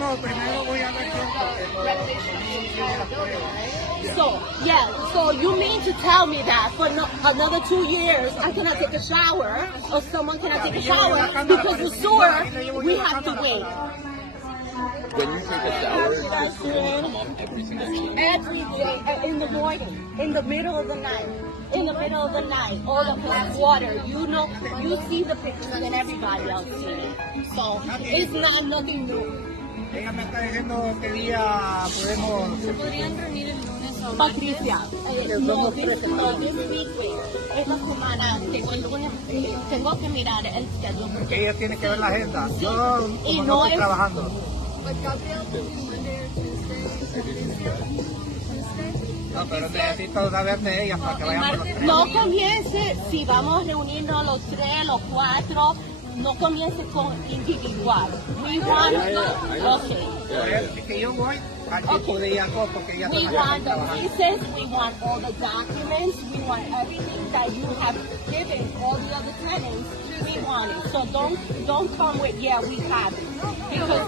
No, primero voy a ver yo. So you mean to tell me that for another 2 years I cannot take a shower or someone cannot take a shower because the sewer, we have to wait. When you take a shower, does the sewer come up every single day? Every day, in the morning, in the middle of the night. In the middle of the night, all the black water, you know, you see the pictures and everybody else sees it. So it's not nothing new. Ella me está diciendo qué día podemos... ¿Se podrían reunir el lunes o Patricia, no, this week, esta semana tengo el lunes, tengo que mirar el schedule porque Ella tiene que ver la agenda. Yo Y como no no estoy es- trabajando. But Gabriel could do Monday or Tuesday. No, pero necesito saber de ella para que vayamos los tres. no comience, si vamos a reunirnos los 3, los 4, no comience con individual. We want, okay. Es que yo voy al tipo de ella porque ella We está want the trabajando. leases, we want all the documents, we want everything that you have given all the other tenants. We want it. So don't come with, yeah, we have it. Because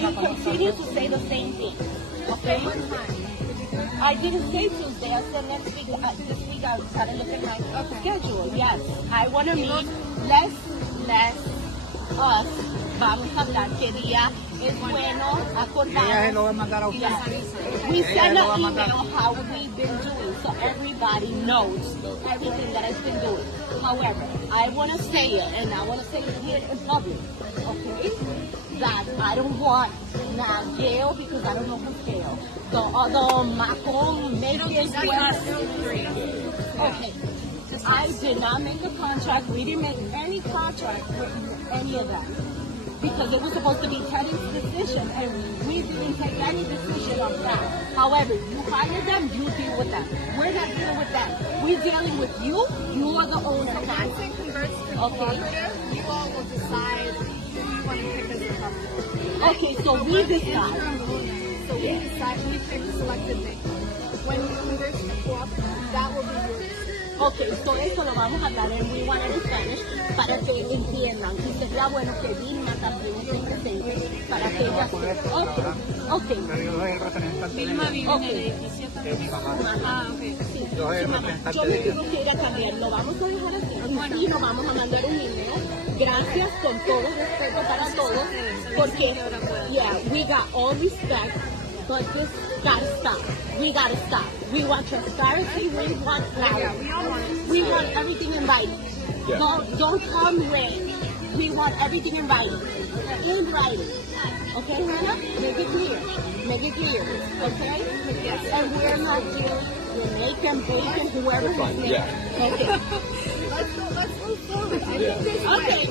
we continue to say the same thing. Okay? I didn't say Tuesday, I said next week. This week I started looking at my schedule. Yes, I want to meet. Let's us. Vamos a hablar qué día es bueno acordar. Ella se lo va a mandar a usted. Yes. We send an email how we've been doing so everybody knows everything that I've been doing. However, I want to say it, and I want to say it here in public, okay? That I don't want not Gail because I don't know who's Gail. The other Macron maybe is okay. I did not make a contract. We didn't make any contract with any of them. Because it was supposed to be tenants' decision, and we didn't take any decision on that. However, you hire them, you deal with them. We're not dealing with them. We're dealing with you. You are the owner. Once it converts to cooperative, you all will decide who you want to pick as your customer. Okay, so we decide. So we decide, we pick the selected name. When you convert to co-op, that will be yours. Okay, so eso lo vamos a hablar en We Want It in Spanish para que entiendan. Y sería bueno que Vilma también esté presente para que ella... Okay. Pero yo soy el representante de Vilma ella. vive en el edificio también. Es mi mamá. Ah, ok. Sí. Yo soy el Yo representante me de ella. tengo que ir a cambiar, lo vamos a dejar así y nos vamos a mandar un email. Gracias, con todo respeto para todos, porque, yeah, we got all respect, but this gotta stop. We gotta stop. We want transparency, we want clarity. We want everything in writing. Yeah. Don't come with, we want everything in writing. In writing. Okay, Hannah? Make it clear. Make it clear. Okay? And we're not dealing with Nathan, Bacon, whoever was there. Yeah. Okay. Let's move forward. I Yeah. think Okay.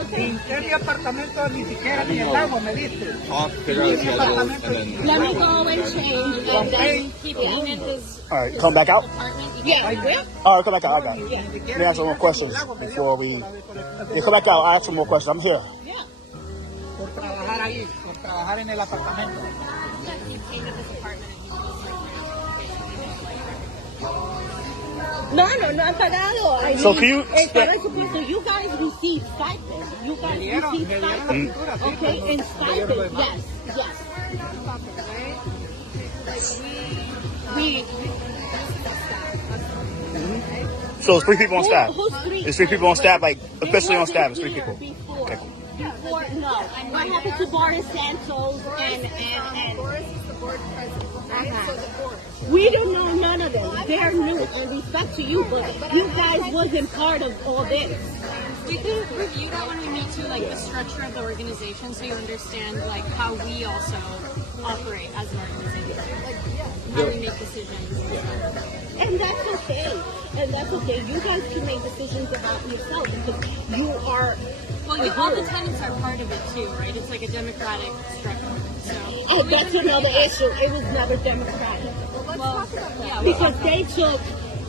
Okay. En ese apartamento ni siquiera ni el agua me diste. Talk, figure out the schedules, and then... Let me go and change and then keep looking at his All right, come back out. apartment. yeah, I will. All right, come back out. I got it. Let me ask some more questions before we. Yeah, come back out. I'll ask some more questions. I'm here. Yeah. Por trabajar ahí, por trabajar en el apartamento. You came to this apartment and you just No han pagado. I So mean, can you estaba supuesto, you guys receive stipend. You guys Me dieron receive stipend. factura, sí, Okay, pero and me dieron lo stipend, demás. yes. we So it's 3 people on staff. Who's three? It's 3 people on staff, like It officially on wasn't staff. It's 3 here people. Before. Okay, cool. Before, no. What happened to Boris Santos and Boris is the board president, right? So the board. we don't know none of them. They're new, and respect to you, but you guys wasn't part of all this. We could review that when we meet too, like the structure of the organization, so you understand like how we also operate as an organization, like how we make decisions. And that's okay. And that's okay. You guys can make decisions about yourself because you are. Well, all the tenants are part of it too, right? It's like a democratic structure. So. Oh, that's another issue. It was never democratic. Well, yeah. Because they took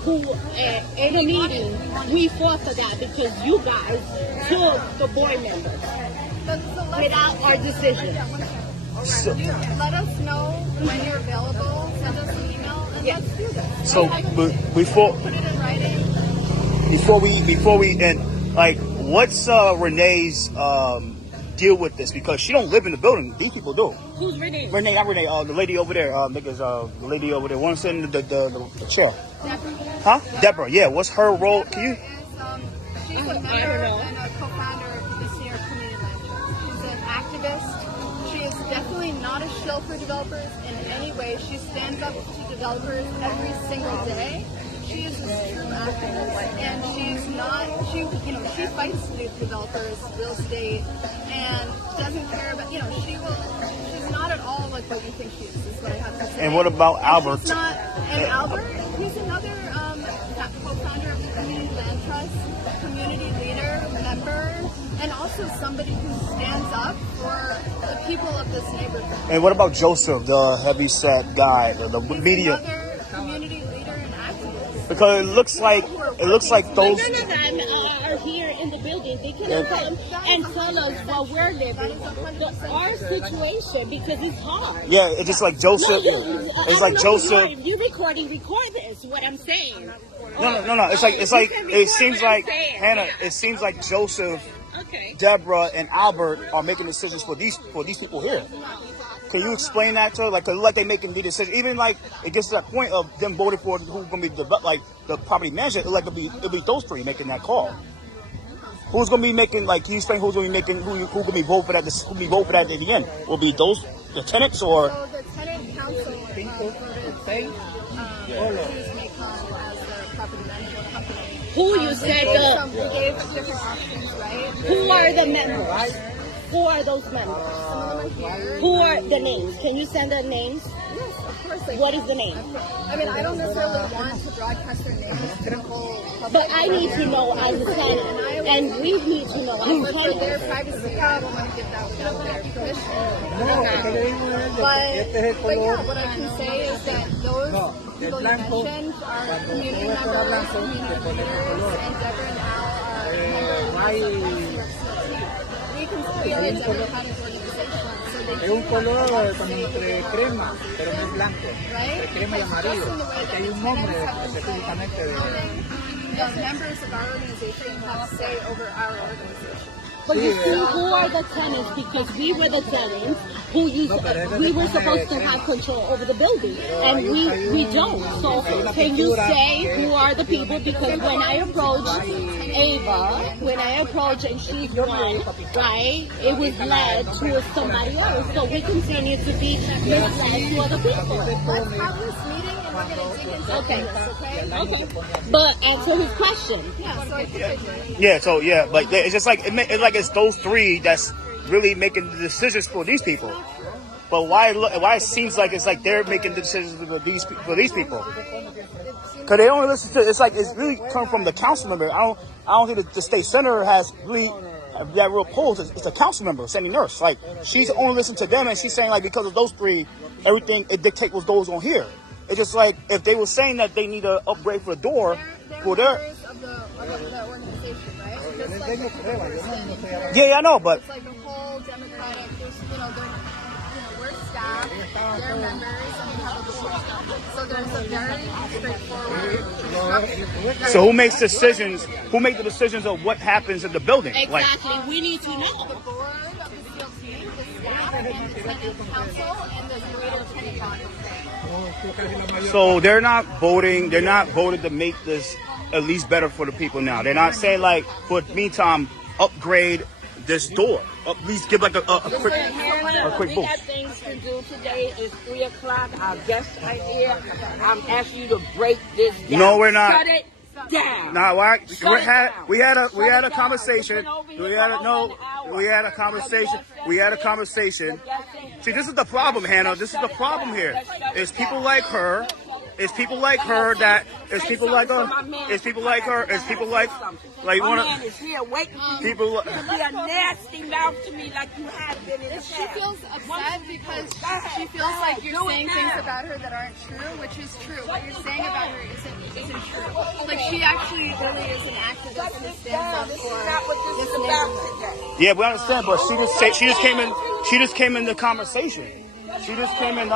in a meeting, we fought for that because you guys took the board members without our decision. Let us know when you're available. Send us an email and let's do this. So before Put it in writing. before we end, like, what's Renee's deal with this? Because she don't live in the building. These people do. Who's Renee? Renee, not Renee. The lady over there. Because the lady over there. One sitting in the chair. Deborah. Huh? Deborah. Yeah. What's her role? Can you? She's a member and a co-founder of this year Community Land. She's an activist. She is definitely not a shill for developers in any way. She stands up to developers every single day. She is a true activist, and she's not. She fights with developers, real estate, and doesn't care about. She's not at all like what you think she is what I have to say. And what about Albert? She's not. And Albert, he's another co-founder of the Community Land Trust, community leader, member, and also somebody who stands up for the people of this neighborhood. And what about Joseph, the heavyset guy, the media? Another community leader and activist. Because it looks like those. None of them are here in the building. They can come and tell us what we're living. Our situation, because it's hard. Yeah, it's just like Joseph. It's like Joseph. You recording? Record this. What I'm saying. No. It seems like Hannah. It seems like Joseph, Deborah, and Albert are making decisions for these people here. Can you explain that to her? Like they making the decisions. Even like it gets to that point of them voting for who's going to be the property manager. It'll be those three making that call. Who's going to be making, like, can you explain who's going to be making, who going to be vote for that? Who will be vote for that at the end? Will be the tenants or? So the tenant council voted Please may come as the property management company. Who you said We gave different options, right? Who are the members? Who are those members? Who are the names? Can you send the names? Yes, of course. What is the name? I mean, I don't necessarily want to broadcast their names to the whole public. But I need to know as a tenant, and we need to know as a But for tenant. their privacy, I don't want to give that without their permission. But yeah, what I can say is that those people you mentioned are community members, community leaders, and Deborah and Al are members of we can create a democratic organization. So they Es un color como entre crema, pero no es blanco. right? Crema y amarillo. Porque hay un nombre específicamente de... The members of our organization have say over our organization. But you see, who are the tenants? Because we were the tenants who we were supposed to have control over the building, and we don't. So can you say who are the people? Because when I approached Ava, and she's one, right, it was led to somebody else. So we continue to be misled to other people. Let's have this meeting and we're going to dig into Okay. this, okay? Okay. But answer his question. Yeah, so I think I do. Yeah. So but it's just like it's those three that's really making the decisions for these people. But why it seems like it's like they're making the decisions for these people? Because they only listen to it's really come from the council member. I don't think the state senator has really that real polls. It's a council member, Sandy Nurse. Like she's only listening to them, and she's saying like because of those three, everything it dictates what goes on here. It's just like if they were saying that they need an upgrade for the door for their. Members of the organization, right? Just like Yeah, I know, but. it's like the whole democratic, we're staff, they're members, and we have a board. So there's a very straightforward structure. So who makes decisions? Who make the decisions of what happens in the building? Exactly. We need to know. The board of the CLT, the staff, and the tenant council, and the greater tenant body. So they're not voting. They're not voting to make this at least better for the people now. They're not saying like, for the meantime, upgrade this door. At least give like a quick We boost. got things to do today. It's 3 o'clock. Our guests are here. I'm asking you to break this down. No, we're not. Shut it. down. Nah, why? Shut it down. We had a Shut it down. conversation. We've been over here We had for a no. over an hour. We had a conversation. We had a conversation. See, this is the problem, Hannah. This is the problem here. It's people like her. It's people like her that. It's people like her. It's people like her. It's people like My one man of is here waiting for you people. to be a nasty mouth to me like you have been in the She past. feels upset because she feels like you're saying things about her that aren't true, which is true. What you're saying about her isn't true. Like, she actually really is an activist and stands up This is for not what this this is about neighborhood. today. Yeah, we understand, but she just came in the conversation. She just came in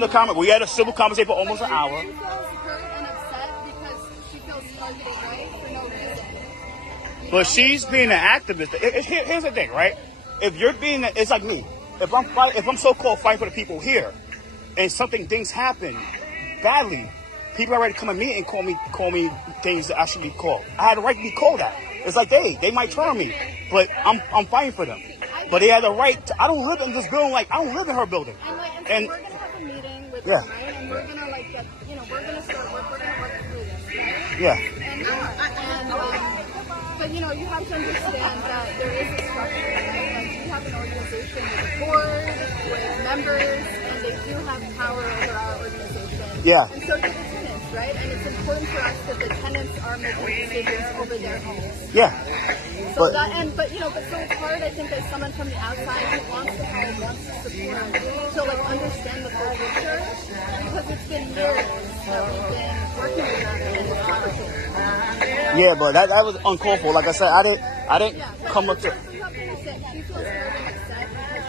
the comment. We had a civil conversation for almost an hour. She feels hurt and upset because she feels targeted, right? For no reason. But she's being an activist. Here's the thing, right? If you're being, it's like me. If I'm so-called fighting for the people here, and things happen badly, people are ready to come at me and call me things that I should be called. I had the right to be called that. It's like they might turn on me, but I'm fighting for them. But they had the right to, I don't live in this building, like I don't live in her building. And so we're gonna have a meeting with them, right? And we're gonna we're gonna work through this, right? Yeah. But you have to understand that there is a structure, right? Like, you have an organization with a board, with members, and they do have power over our organization. Yeah. And so do the tenants, right? And it's important for us that the tenants are making decisions over their homes. Yeah. So but so it's hard, I think, as someone from the outside who wants to help, wants to support, to understand the full picture, because it's been years that we've been working with them and it's complicated. Yeah, but that was uncalled for. Like I said, I didn't come up to. She feels hurt and upset because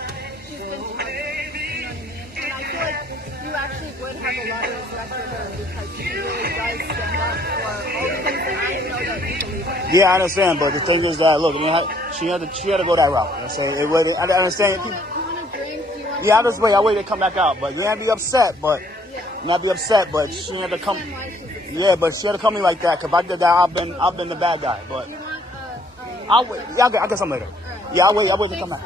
she's been targeted, you know what I mean? And I feel like you actually would have a lot of respect for her because she really does stand up for all the things that I know that you believe in. Yeah, I understand, but the thing is that look, she had to go that route. I understand. You want a drink? Do you want Yeah, I'll wait to come back out, but you can't be upset. But she had to come. Yeah, but she had to come in like that. Cause if I did that, I've been the bad guy. But you want I'll wait. Yeah, I'll get some later. Yeah, I'll wait to come back.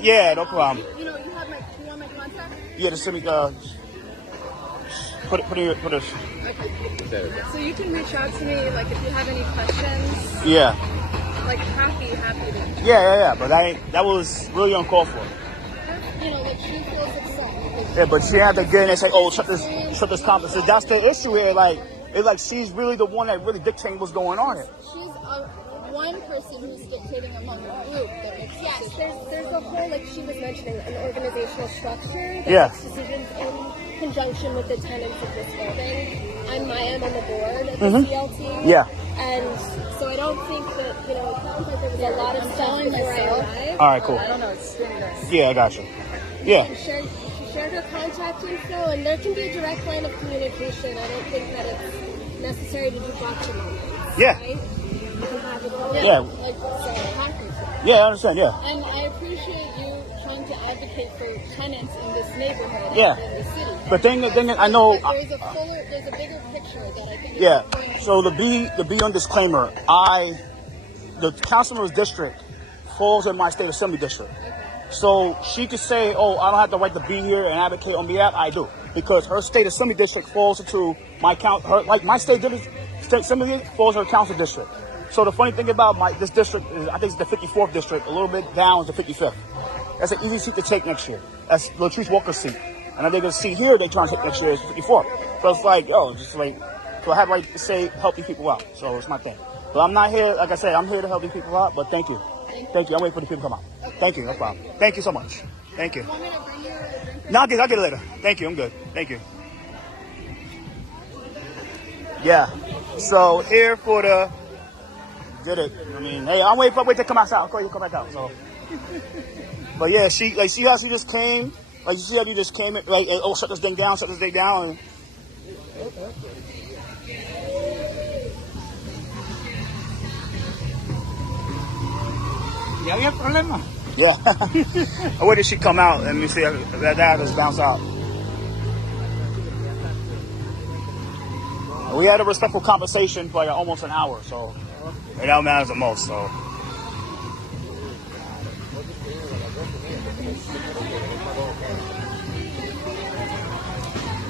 Yeah, no problem. You have you want my contact? Yeah, just send me put it. So you can reach out to me, like, if you have any questions. Yeah. Like, happy to. Yeah. But that was really uncalled for. Like, she feels upset. Yeah, but she had to get in and say, "Oh, shut this conference." That's the issue here. It's like she's really the one that really dictating what's going on here. She's one person who's dictating among a group that makes decisions. There's a whole, like she was mentioning, an organizational structure that makes decisions in conjunction with the tenants of this building. I'm on the board of the CLT. Yeah. And so I don't think that, it sounds like there was a lot of stuff before I arrived. All right, cool. I don't know, it's this. Yeah, I got you. Yeah. She shared her contact info, and there can be a direct line of communication. I don't think that it's necessary to do gotcha moments. Yeah. Right? You can have it Yeah. like hackers. Yeah, I understand. Yeah. And I appreciate you trying to advocate for tenants in this neighborhood Yeah. in the city. The thing is, I know. There's a bigger picture that I think. Yeah. So to be on disclaimer, the councilman's district falls in my state assembly district. So she could say, "Oh, I don't have the right to be here and advocate on behalf." I do, because her state assembly district falls into my my state assembly falls in her council district. So the funny thing about this district is, I think it's the 54th district, a little bit down to 55th. That's an easy seat to take next year. That's Latrice Walker's seat. And I think the seat here they trying to take next year is 54th. So it's like, so I have right to say help these people out. So it's my thing. But I'm not here, like I said, I'm here to help these people out. But thank you. Thank you. I'm waiting for the people to come out. Thank you. No problem. Thank you so much. Thank you. No, I'll get it later. Thank you. I'm good. Thank you. Yeah. So here for the. Get it. I mean, hey, I'm waiting to come outside. I'll call you to come back out. So. But yeah, see how she just came. Like, you see how you just came in, like, oh, shut this thing down. And, ¿Y había problema? yeah. Where did she come out? Let me see that just bounce out. We had a respectful conversation for like almost an hour, so it now matters the most. So.